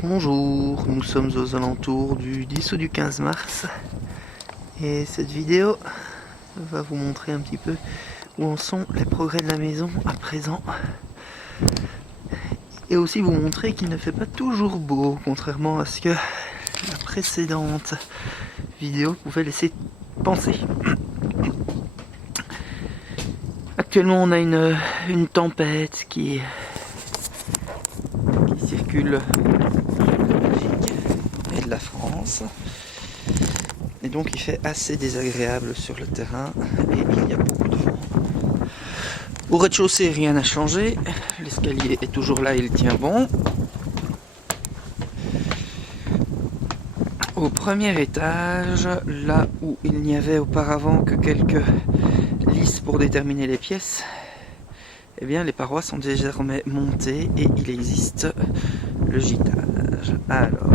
Bonjour, nous sommes aux alentours du 10 ou du 15 mars et cette vidéo va vous montrer un petit peu où en sont les progrès de la maison à présent et aussi vous montrer qu'il ne fait pas toujours beau, contrairement à ce que la précédente vidéo pouvait laisser penser. Actuellement on a une tempête qui circule de Belgique et de la France, et donc il fait assez désagréable sur le terrain et il y a beaucoup de vent. Au rez-de-chaussée rien n'a changé, l'escalier est toujours là, il tient bon. Au premier étage, là où il n'y avait auparavant que quelques lisses pour déterminer les pièces, eh bien les parois sont désormais montées et il existe le gîtage. Alors,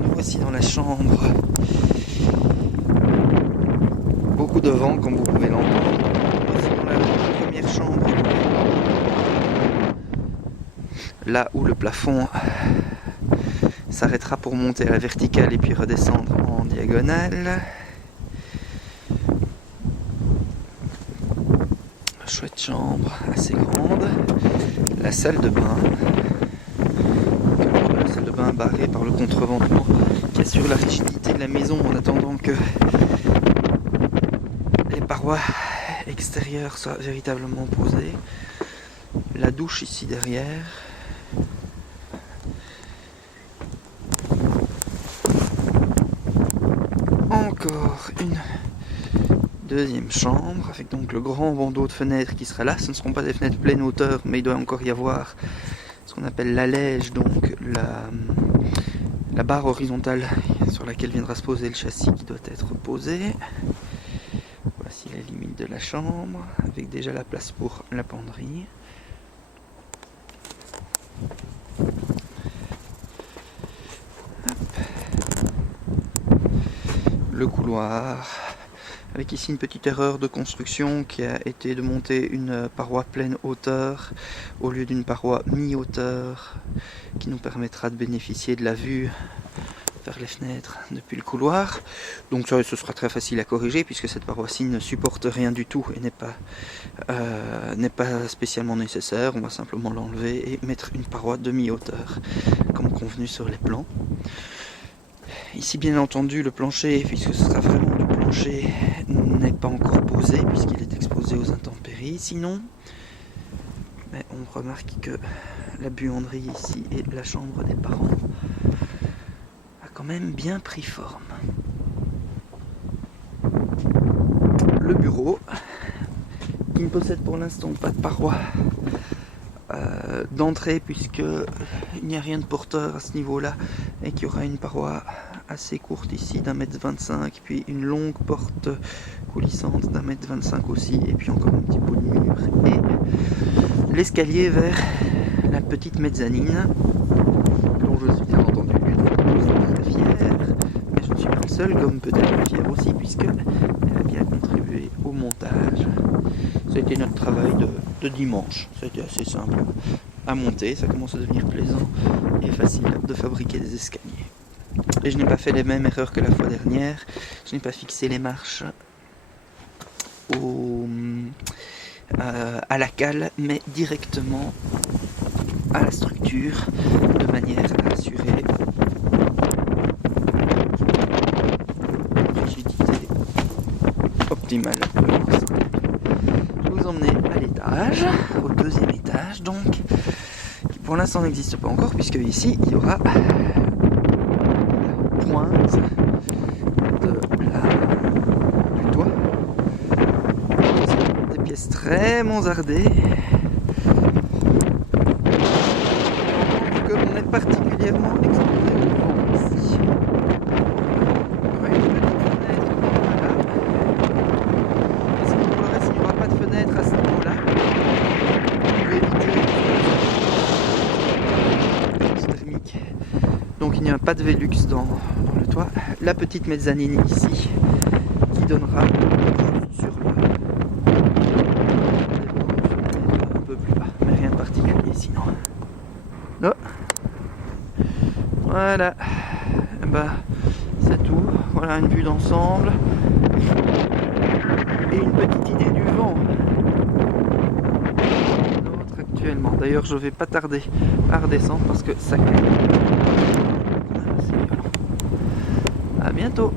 nous voici dans la chambre. Beaucoup de vent comme vous pouvez l'entendre. Voici dans la première chambre. Là où le plafond s'arrêtera pour monter à la verticale et puis redescendre en diagonale. Chouette chambre, assez grande. La salle de bain. La salle de bain barrée par le contreventement qui assure la rigidité de la maison en attendant que les parois extérieures soient véritablement posées. La douche ici derrière. Encore une deuxième chambre avec donc le grand bandeau de fenêtres qui sera là. Ce ne seront pas des fenêtres pleine hauteur, mais il doit encore y avoir ce qu'on appelle l'allège, donc la barre horizontale sur laquelle viendra se poser le châssis qui doit être posé. Voici la limite de la chambre avec déjà la place pour la penderie. Le couloir, avec ici une petite erreur de construction qui a été de monter une paroi pleine hauteur au lieu d'une paroi mi-hauteur qui nous permettra de bénéficier de la vue vers les fenêtres depuis le couloir. Donc ça, ce sera très facile à corriger puisque cette paroi-ci ne supporte rien du tout et n'est pas spécialement nécessaire. On va simplement l'enlever et mettre une paroi demi-hauteur comme convenu sur les plans. Ici bien entendu le plancher, puisque ce sera vraiment du plancher, n'est pas encore posé puisqu'il est exposé aux intempéries sinon. Mais on remarque que la buanderie ici et la chambre des parents a quand même bien pris forme. Le bureau, qui ne possède pour l'instant pas de paroi d'entrée puisqu'il n'y a rien de porteur à ce niveau-là et qu'il y aura une paroi assez courte ici d'1,25 m, puis une longue porte coulissante d'1,25 m aussi, et puis encore un petit bout de mur et l'escalier vers la petite mezzanine dont je suis bien entendu très fier, mais je ne suis pas le seul, comme peut-être fier aussi puisque elle a bien contribué au montage. Ça a été notre travail de dimanche, ça a été assez simple à monter, ça commence à devenir plaisant et facile de fabriquer des escaliers. Et je n'ai pas fait les mêmes erreurs que la fois dernière, je n'ai pas fixé les marches à la cale, mais directement à la structure, de manière à assurer une rigidité optimale. Je vais vous emmener à l'étage, au deuxième étage donc, qui pour l'instant n'existe pas encore, puisque ici il y aura pointe du toit, des pièces très mansardées, comme on est particulièrement exposé au vent ici. Il y aura une petite fenêtre là, et sinon pour le reste il n'y aura pas de fenêtre à ce niveau-là pour éviter la thermique. Donc il n'y a pas de Velux dans le toit. La petite mezzanine ici qui donnera sur un peu plus bas, mais rien de particulier sinon. Là, Voilà, eh ben, c'est tout. Voilà une vue d'ensemble et une petite idée du vent. D'autres actuellement. D'ailleurs, je vais pas tarder à redescendre parce que ça caille. C'est violent. À bientôt.